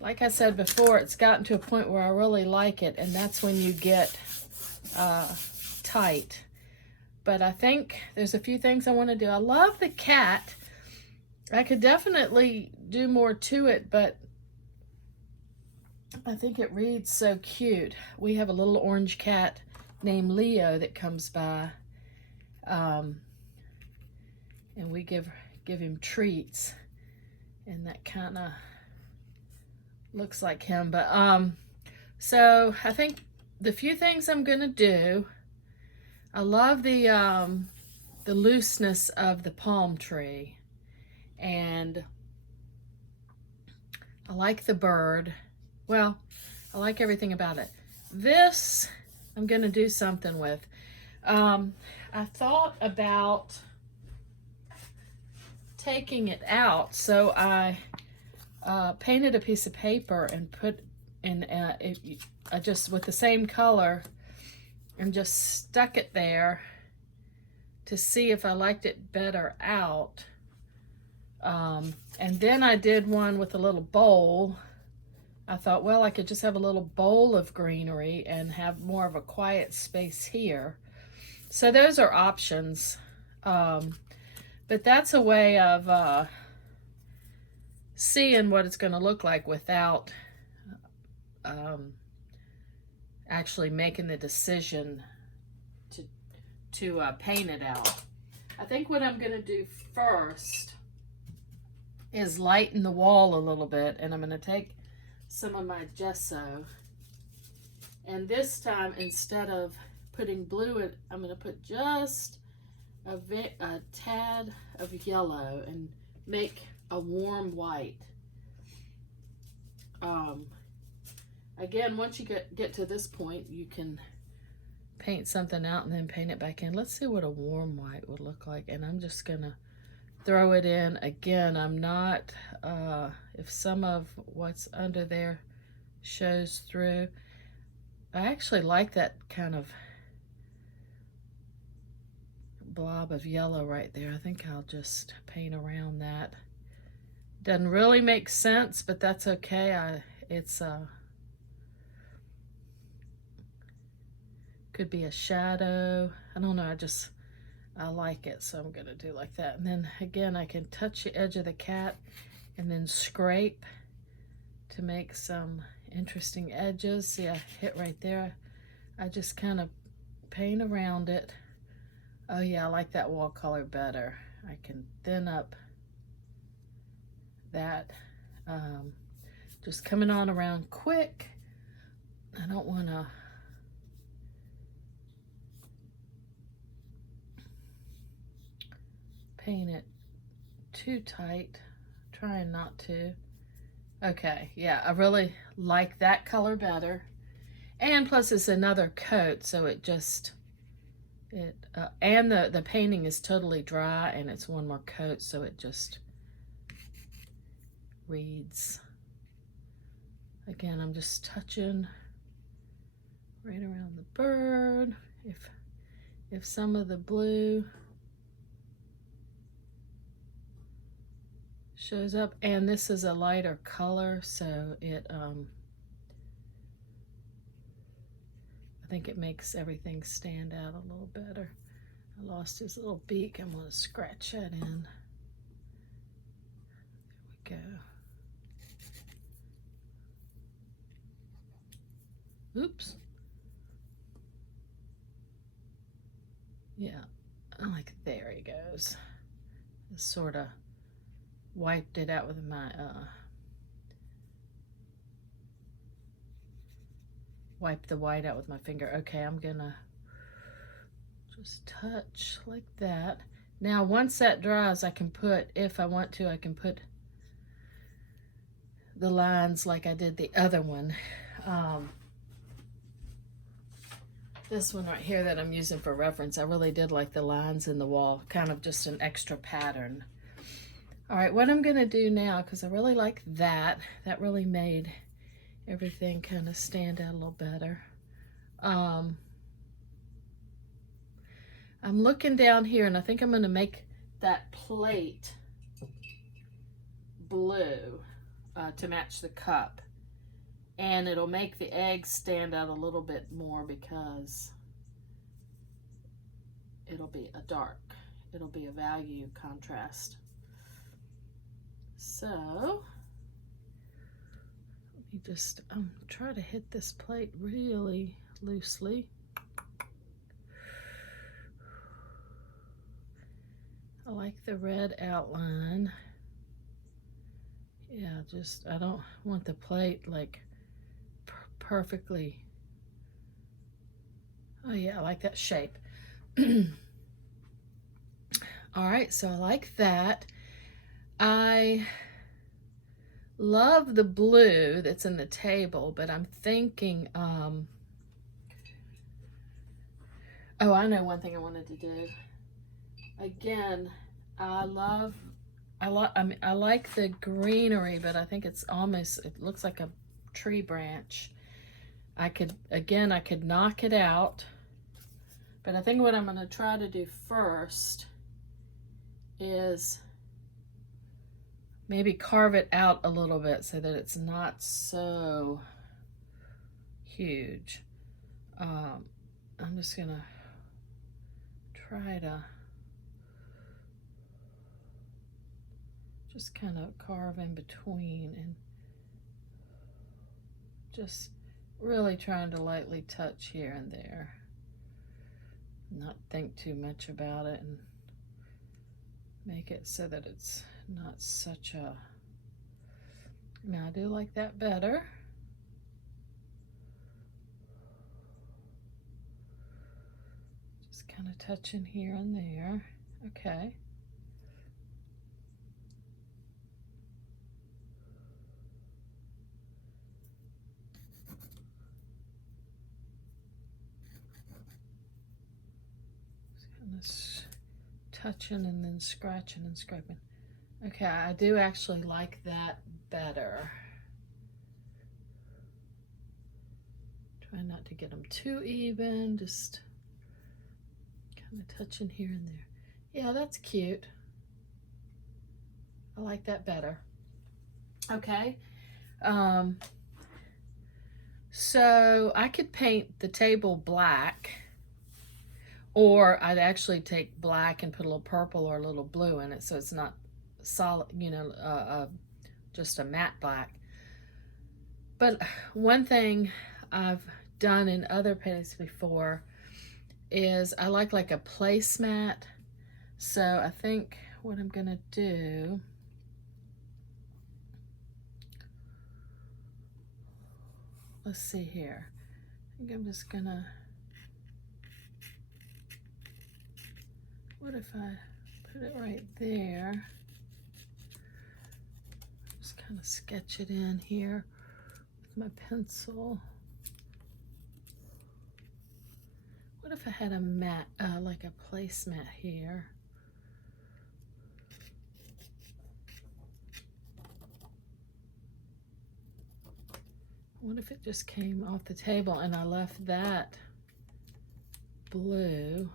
like I said before, it's gotten to a point where I really like it, and that's when you get tight. But I think there's a few things I want to do. I love the cat. I could definitely do more to it, but I think it reads so cute. We have a little orange cat named Leo that comes by, and we give him treats, and that kind of looks like him. But so I think the few things I'm gonna do, I love the looseness of the palm tree, and I like the bird. Well, I like everything about it. This I'm gonna do something with. I thought about taking it out, so I painted a piece of paper and put in I just with the same color and just stuck it there to see if I liked it better out. And then I did one with a little bowl. I thought, well, I could just have a little bowl of greenery and have more of a quiet space here. So those are options. But that's a way of seeing what it's going to look like without actually making the decision to paint it out. I think what I'm going to do first is lighten the wall a little bit, and I'm going to take some of my gesso, and this time instead of putting blue in, I'm going to put just a tad of yellow and make a warm white. Again, once you get to this point, you can paint something out and then paint it back in. Let's see what a warm white would look like, and I'm just gonna throw it in. Again, I'm not, if some of what's under there shows through, I actually like that kind of blob of yellow right there. I think I'll just paint around that. Doesn't really make sense, but that's okay. It's could be a shadow. I don't know, I like it, so I'm gonna do like that. And then again, I can touch the edge of the cat and then scrape to make some interesting edges. See, I hit right there. I just kind of paint around it. Oh yeah, I like that wall color better. I can thin up that. Just coming on around quick. I don't want to paint it too tight, trying not to. Okay, yeah, I really like that color better, and plus it's another coat, so it just and the painting is totally dry, and it's one more coat, so it just reads. Again, I'm just touching right around the bird. If some of the blue shows up, and this is a lighter color, so it I think it makes everything stand out a little better. I lost his little beak. I'm going to scratch that in. There we go. Oops. Yeah, like there he goes. Just sort of wiped it out with my wipe the white out with my finger. Okay, I'm gonna just touch like that. Now once that dries, I can put, if I want to, I can put the lines like I did the other one. This one right here that I'm using for reference, I really did like the lines in the wall, kind of just an extra pattern. All right, what I'm gonna do now, because I really like that really made everything kind of stand out a little better. I'm looking down here, and I think I'm gonna make that plate blue to match the cup. And it'll make the eggs stand out a little bit more because it'll be a value contrast. So let me just try to hit this plate really loosely. I like the red outline. Yeah, just I don't want the plate like perfectly. Oh yeah, I like that shape. All right, so I like that. I love the blue that's in the table, but I'm thinking, oh, I know one thing I wanted to do. Again, I like the greenery, but I think it looks like a tree branch. I could knock it out, but I think what I'm going to try to do first is maybe carve it out a little bit so that it's not so huge. I'm just going to try to just kind of carve in between and just really trying to lightly touch here and there. Not think too much about it and make it so that it's not such a, I mean, I do like that better. Just kind of touching here and there. Okay. Just touching and then scratching and scraping. Okay, I do actually like that better. Try not to get them too even, just kind of touching here and there. Yeah, that's cute. I like that better. Okay. So I could paint the table black, or I'd actually take black and put a little purple or a little blue in it so it's not solid, you know, just a matte black. But one thing I've done in other paintings before is I like a placemat. So I think what I'm gonna do, let's see here. I think I'm just gonna, what if I put it right there? Just kind of sketch it in here with my pencil. What if I had a mat, like a placemat here? What if it just came off the table and I left that blue?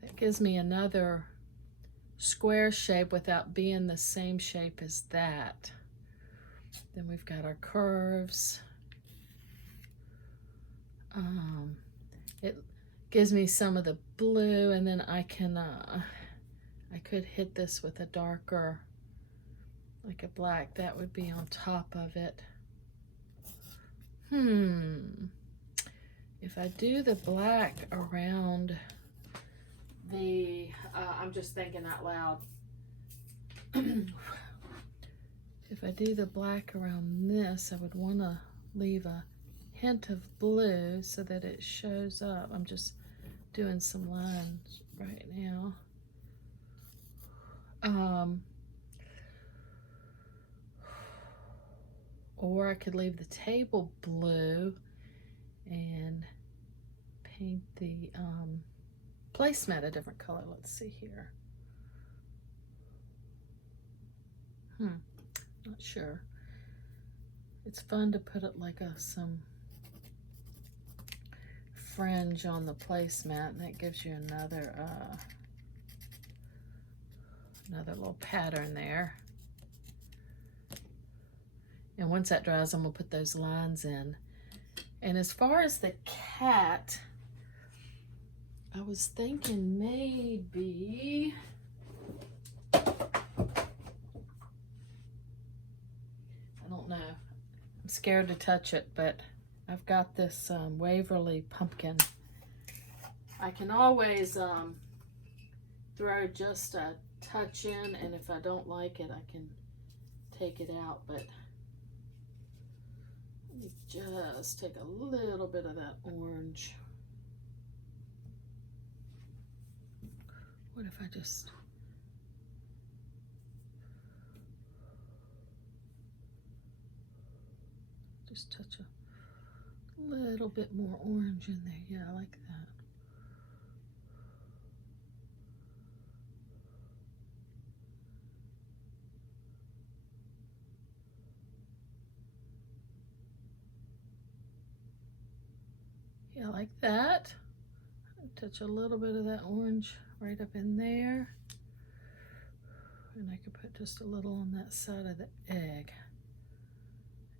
That gives me another square shape without being the same shape as that. Then we've got our curves. It gives me some of the blue, and then I can I could hit this with a darker, like a black, that would be on top of it. If I do the black around the, I'm just thinking out loud. If I do the black around this, I would want to leave a hint of blue so that it shows up. I'm just doing some lines right now. Or I could leave the table blue and paint the placemat a different color. Let's see here. Not sure. It's fun to put it like some fringe on the placemat, and that gives you another little pattern there. And once that dries, I'm gonna put those lines in. And as far as the cat, I was thinking maybe, I don't know. I'm scared to touch it, but I've got this Waverly pumpkin. I can always throw just a touch in, and if I don't like it, I can take it out. But let me just take a little bit of that orange. What if I just touch a little bit more orange in there? Yeah, I like that. Yeah, like that. Touch a little bit of that orange right up in there. And I could put just a little on that side of the egg.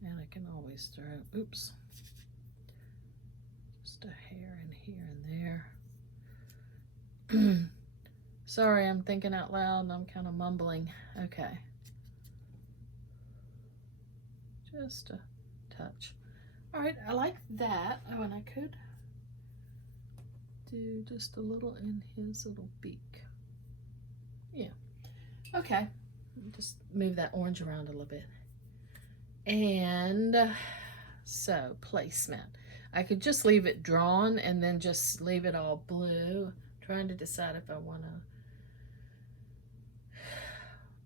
And I can always throw, oops, just a hair in here and there. Sorry, I'm thinking out loud and I'm kind of mumbling. Okay. Just a touch. All right, I like that. Oh, and I could do just a little in his little beak. Yeah. Okay. Just move that orange around a little bit. And so placemat. I could just leave it drawn and then just leave it all blue. I'm trying to decide if I want to.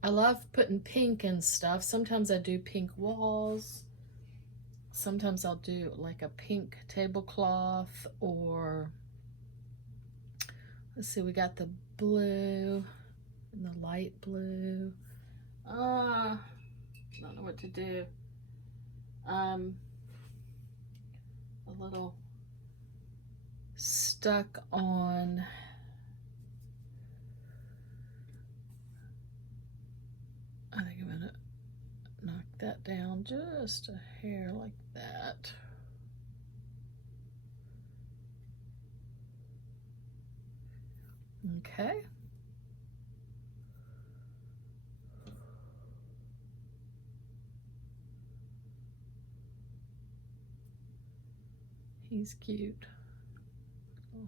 I love putting pink and stuff. Sometimes I do pink walls. Sometimes I'll do like a pink tablecloth, or let's see, we got the blue and the light blue. I don't know what to do. A little stuck on I think I'm gonna knock that down just a hair like that. Okay. He's cute. Oh.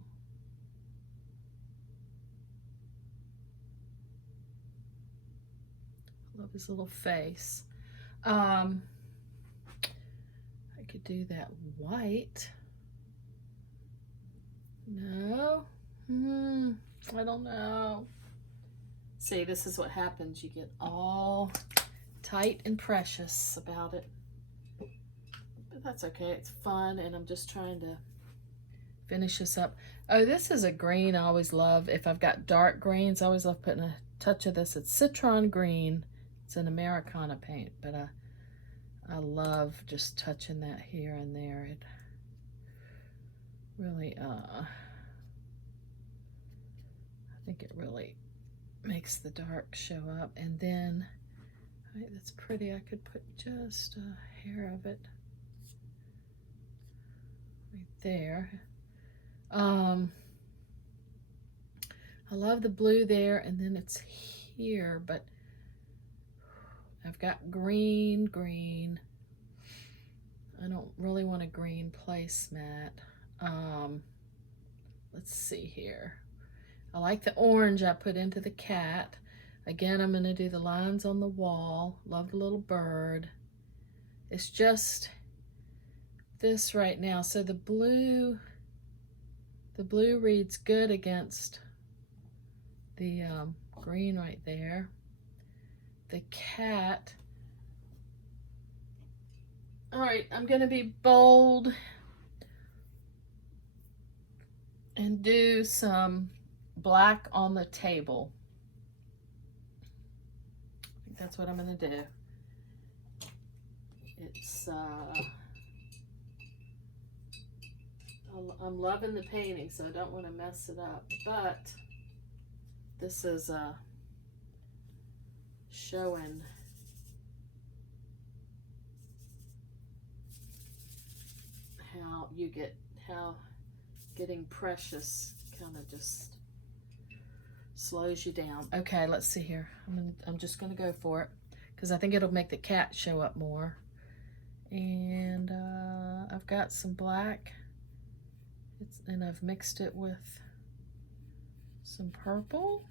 Love his little face. I could do that white. No. I don't know. See, this is what happens. You get all tight and precious about it. But that's okay. It's fun, and I'm just trying to finish this up. Oh, this is a green I always love. If I've got dark greens, I always love putting a touch of this. It's citron green. It's an Americana paint, but I love just touching that here and there. It really, I think it really makes the dark show up. And then, all right, that's pretty. I could put just a hair of it right there. I love the blue there, and then it's here, but I've got green. I don't really want a green placemat. Let's see here. I like the orange I put into the cat. Again, I'm going to do the lines on the wall. Love the little bird. It's just this right now. So the blue reads good against the green right there. The cat. All right, I'm going to be bold and do some black on the table. I think that's what I'm going to do. It's I'm loving the painting, so I don't want to mess it up, but this is showing you get how getting precious kind of just slows you down. Okay, let's see here. I'm just gonna go for it because I think it'll make the cat show up more. And I've got some black, and I've mixed it with some purple.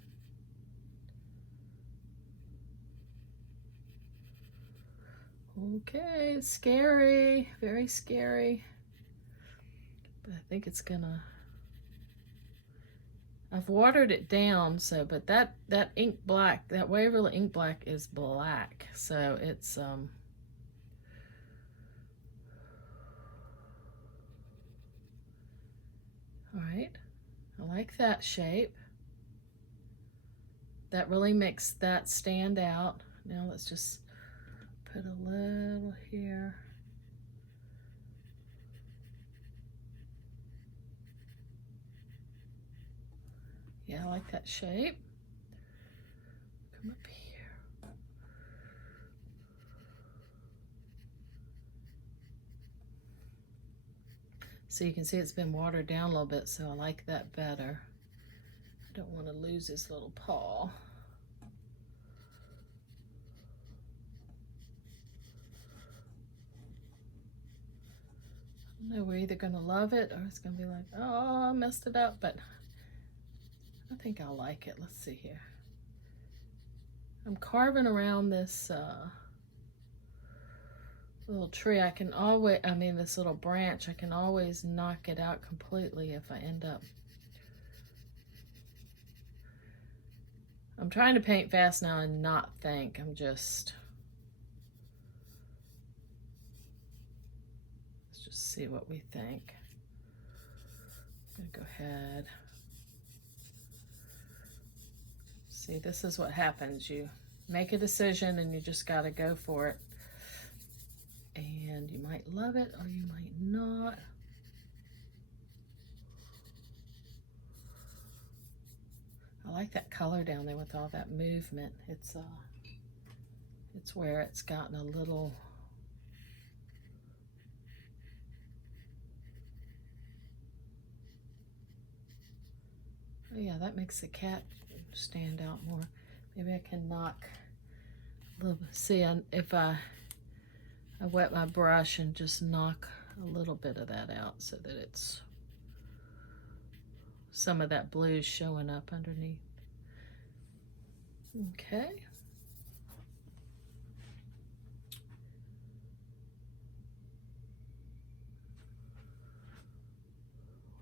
Okay, it's scary, very scary, but I think it's gonna, I've watered it down, so, but that ink black, that Waverly ink black is black, so it's, all right, I like that shape. That really makes that stand out. Now let's just put a little here. Yeah, I like that shape. Come up here. So you can see it's been watered down a little bit, so I like that better. I don't want to lose his little paw. I don't know, we're either going to love it or it's going to be like, oh, I messed it up, but I think I'll like it. Let's see here. I'm carving around this little tree. I can always, this little branch, I can always knock it out completely if I end up. I'm trying to paint fast now and not think. I'm just, let's just see what we think. I'm gonna go ahead. See, this is what happens. You make a decision and you just gotta go for it. And you might love it or you might not. I like that color down there with all that movement. It's where it's gotten a little, oh yeah, that makes the cat stand out more. Maybe I can knock a little, see, if I wet my brush and just knock a little bit of that out so that it's, some of that blue showing up underneath. Okay.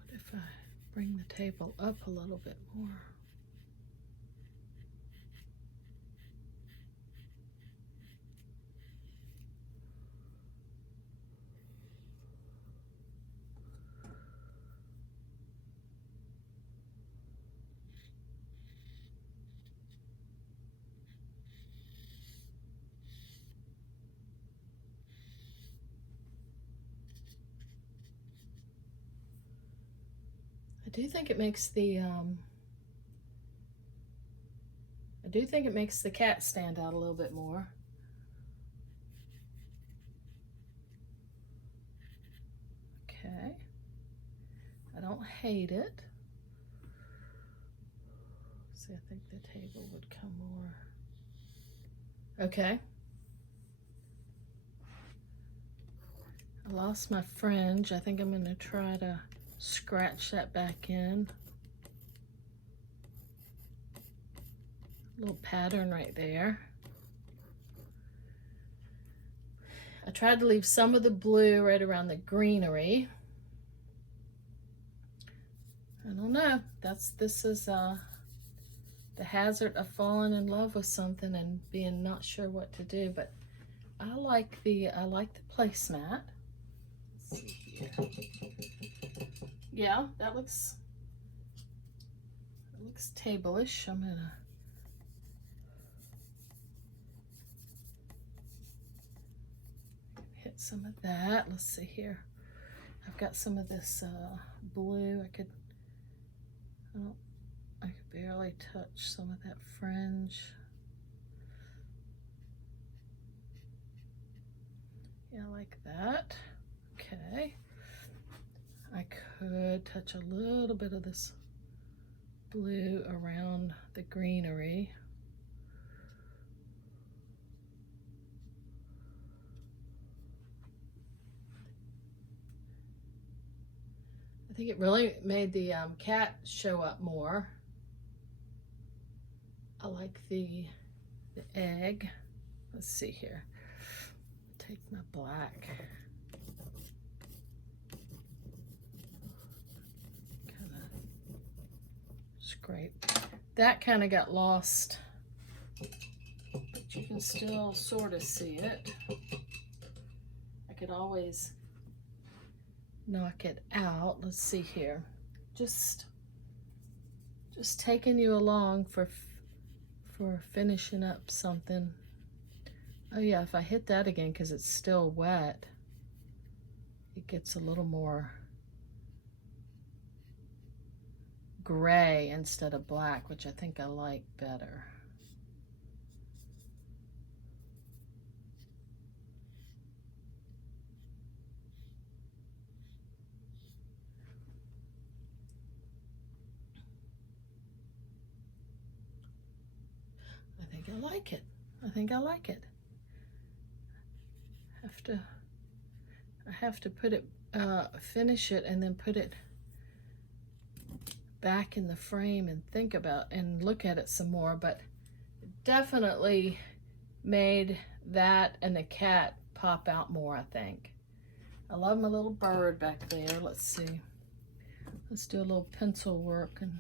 What if I bring the table up a little bit more? I do think it makes the cat stand out a little bit more. Okay. I don't hate it. See, I think the table would come more. Okay. I lost my fringe. I think I'm going to try to scratch that back in. Little pattern right there. I tried to leave some of the blue right around the greenery. I don't know. This is the hazard of falling in love with something and being not sure what to do. But I like the placemat. Let's see here. Yeah, that looks table-ish. I'm gonna hit some of that. Let's see here. I've got some of this blue. I could barely touch some of that fringe. Yeah, I like that. Okay. could touch a little bit of this blue around the greenery. I think it really made the cat show up more. I like the egg. Let's see here. Take my black. Kind of scrape. That kind of got lost, but you can still sort of see it. I could always knock it out. Let's see here. Just taking you along for finishing up something. Oh yeah, if I hit that again because it's still wet, it gets a little more gray instead of black, which I think I like better. I think I like it. I think I like it. I have to put it, finish it and then put it back in the frame and think about and look at it some more, but definitely made that and the cat pop out more, I think. I love my little bird back there. Let's see. Let's do a little pencil work and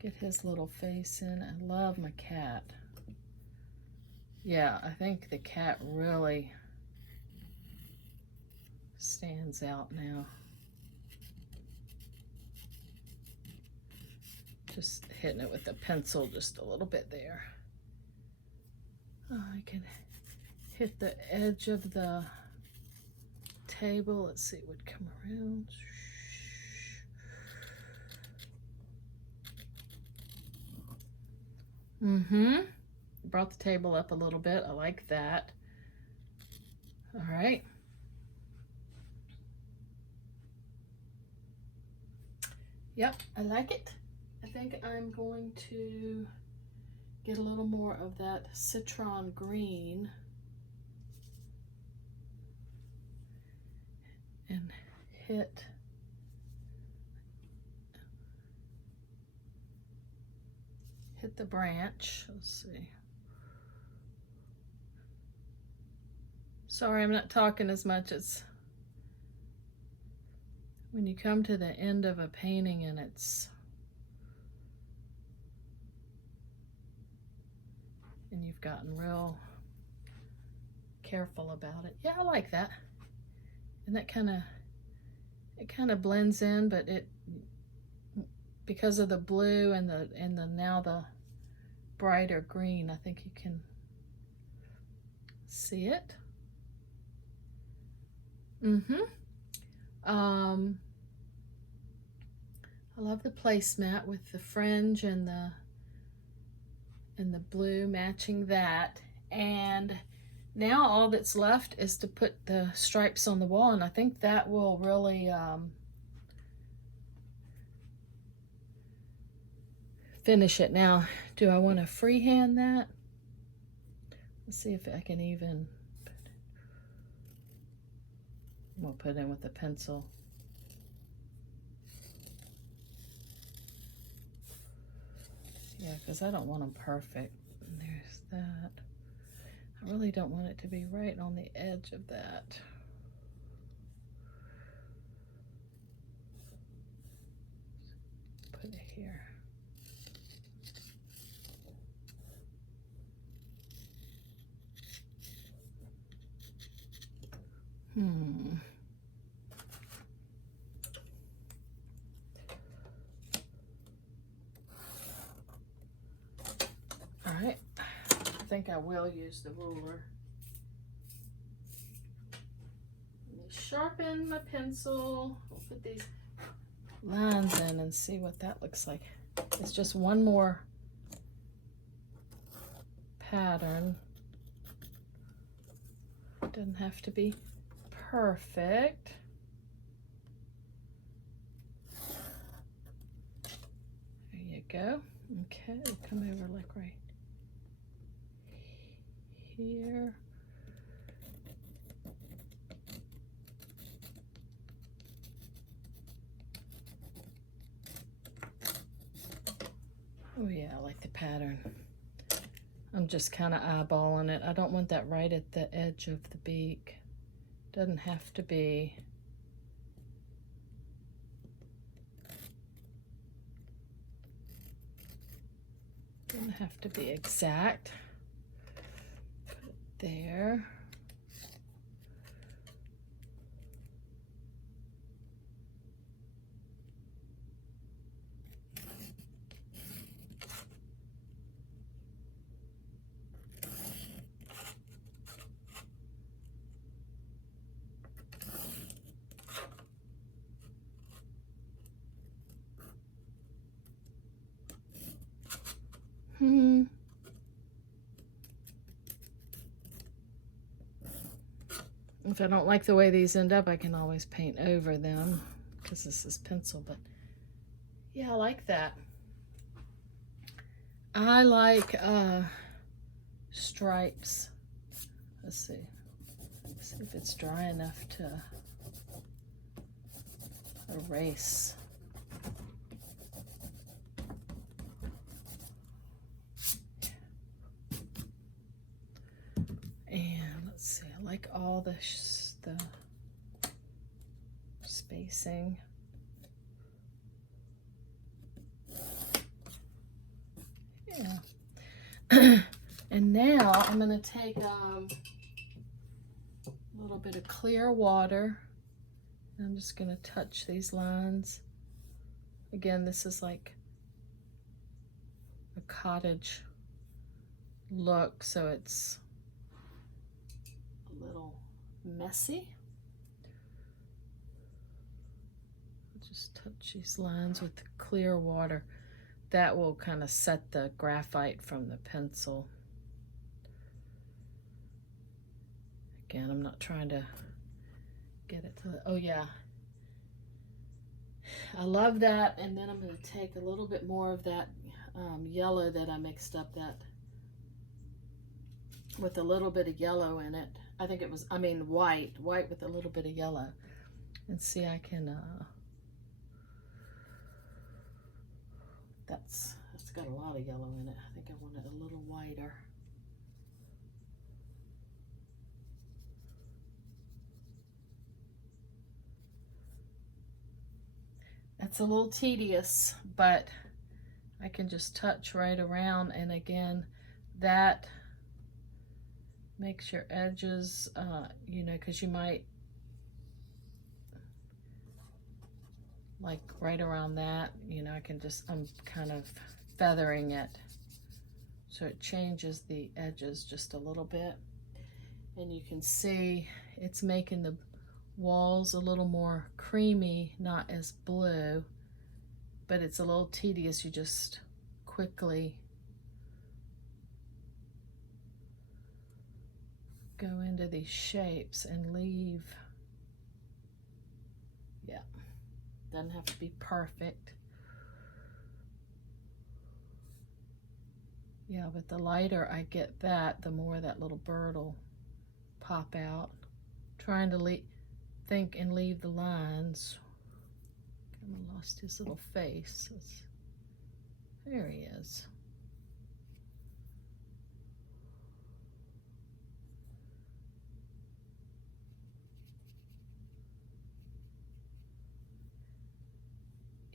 get his little face in. I love my cat. Yeah, I think the cat really stands out now. Just hitting it with the pencil just a little bit there. Oh, I can hit the edge of the table. Let's see, it would come around. Brought the table up a little bit. I like that. All right. Yep, I like it. I think I'm going to get a little more of that citron green and hit the branch. Let's see. Sorry, I'm not talking as much. It's when you come to the end of a painting and you've gotten real careful about it. Yeah, I like that. And that kind of blends in, but it, because of the blue and the now the brighter green, I think you can see it. I love the placemat with the fringe and the blue matching that. And now all that's left is to put the stripes on the wall, and I think that will really finish it. Now, do I want to freehand that? Let's see if I can even. We'll put in with the pencil. Yeah, because I don't want them perfect. There's that. I really don't want it to be right on the edge of that. Put it here. All right, I think I will use the ruler. Let me sharpen my pencil. We'll put these lines in and see what that looks like. It's just one more pattern. It doesn't have to be perfect. go. Okay, come over like right here. Oh yeah, I like the pattern. I'm just kind of eyeballing it. I don't want that right at the edge of the beak. Doesn't have to be. Doesn't have to be exact. Put it there. If I don't like the way these end up, I can always paint over them because this is pencil, but yeah, I like that. I like stripes. Let's see if it's dry enough to erase. And let's see, I like all the spacing. Yeah. And now I'm going to take a little bit of clear water. And I'm just going to touch these lines. Again, this is like a cottage look, so it's a little messy. Just touch these lines with the clear water. That will kind of set the graphite from the pencil. Again, I'm not trying to get it to the, oh yeah. I love that. And then I'm going to take a little bit more of that yellow that I mixed up that with a little bit of yellow in it. I think it was, white with a little bit of yellow. And see, I can, that's got a lot of yellow in it. I think I want it a little whiter. It's a little tedious, but I can just touch right around, and again, that makes your edges, you know, because you might like right around that, you know, I'm kind of feathering it so it changes the edges just a little bit. And you can see it's making the walls a little more creamy, not as blue, but it's a little tedious. You just quickly go into these shapes and leave. Yeah, doesn't have to be perfect. Yeah, but the lighter I get that, the more that little bird will pop out. Trying to think and leave the lines. Kind of lost his little face. There he is.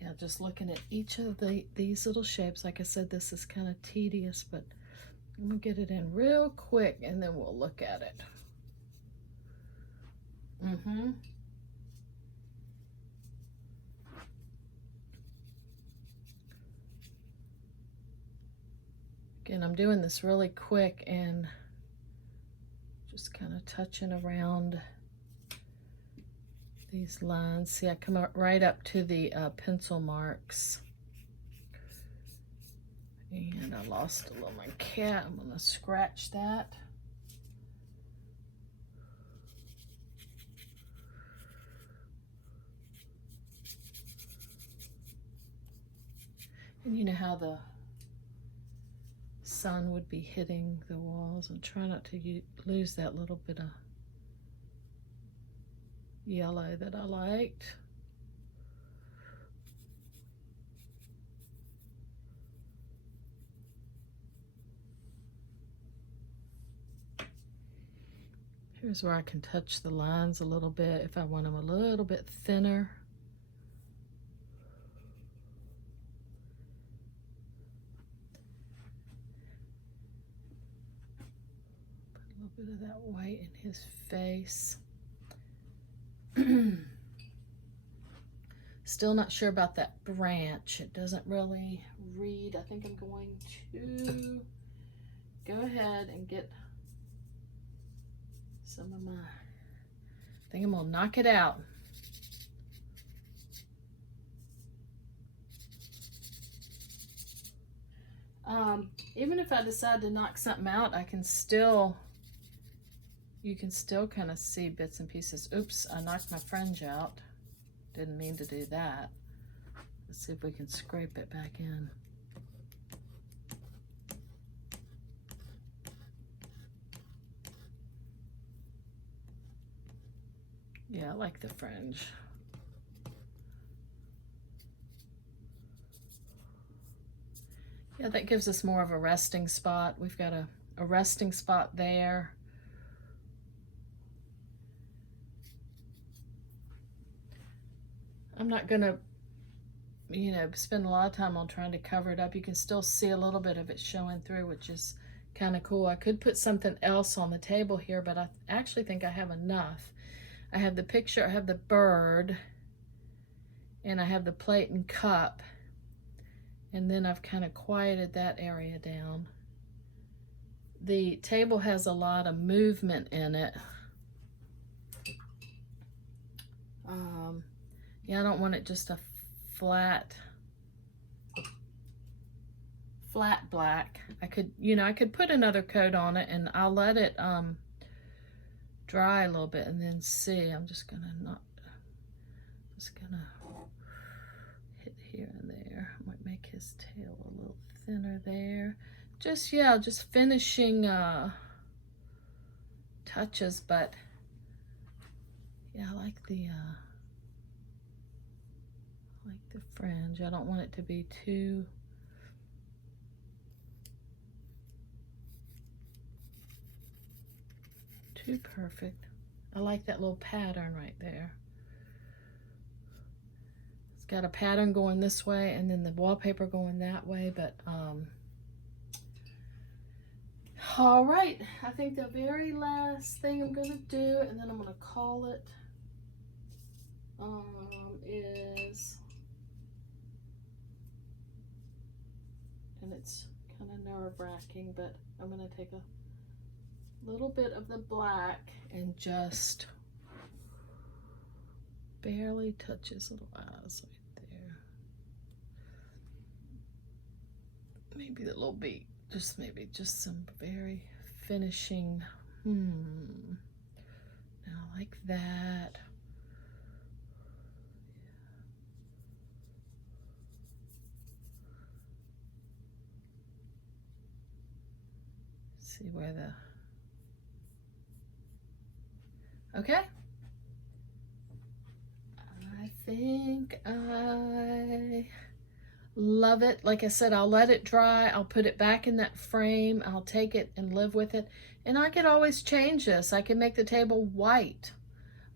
Yeah, just looking at each of these little shapes. Like I said, this is kind of tedious, but I'm gonna get it in real quick and then we'll look at it. Again, I'm doing this really quick and just kind of touching around these lines. See, I come right up to the pencil marks. And I lost a little my cat. I'm gonna scratch that. And you know how the sun would be hitting the walls, and try not to lose that little bit of yellow that I liked. Here's where I can touch the lines a little bit if I want them a little bit thinner. Put a little bit of that white in his face. Still not sure about that branch. It doesn't really read. I think I'm going to go ahead and get some of my, I think I'm gonna knock it out. Even if I decide to knock something out, I can still, you can still kind of see bits and pieces. Oops, I knocked my fringe out. Didn't mean to do that. Let's see if we can scrape it back in. Yeah, I like the fringe. Yeah, that gives us more of a resting spot. We've got a resting spot there. I'm not gonna, you know, spend a lot of time on trying to cover it up. You can still see a little bit of it showing through, which is kind of cool. I could put something else on the table here, but I actually think I have enough. I have the picture, I have the bird, and I have the plate and cup, and then I've kind of quieted that area down. The table has a lot of movement in it. Yeah, I don't want it just a flat black. I could, you know, I could put another coat on it, and I'll let it dry a little bit and then see. I'm just gonna hit here and there. Might make his tail a little thinner there. Just, yeah, just finishing touches, but yeah, I like the fringe. I don't want it to be too perfect. I like that little pattern right there. It's got a pattern going this way and then the wallpaper going that way, but all right, I think the very last thing I'm gonna do, and then I'm gonna call it, is, and it's kind of nerve-wracking, but I'm gonna take a little bit of the black and just barely touch his little eyes right there. Maybe the little beak, just maybe just some very finishing, now like that. See where the, okay. I think I love it. Like I said, I'll let it dry. I'll put it back in that frame. I'll take it and live with it. And I could always change this. I could make the table white.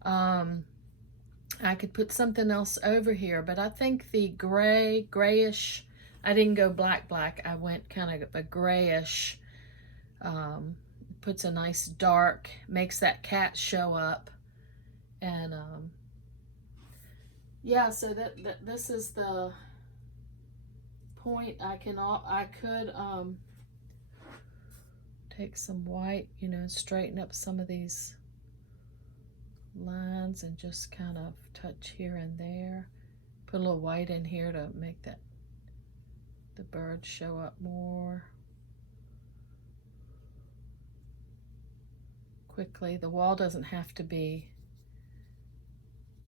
I could put something else over here, but I think the grayish, I didn't go black. I went kind of a grayish, puts a nice dark, makes that cat show up. And yeah, so that this is the point. I could take some white, you know, straighten up some of these lines and just kind of touch here and there. Put a little white in here to make that the bird show up more quickly. The wall doesn't have to be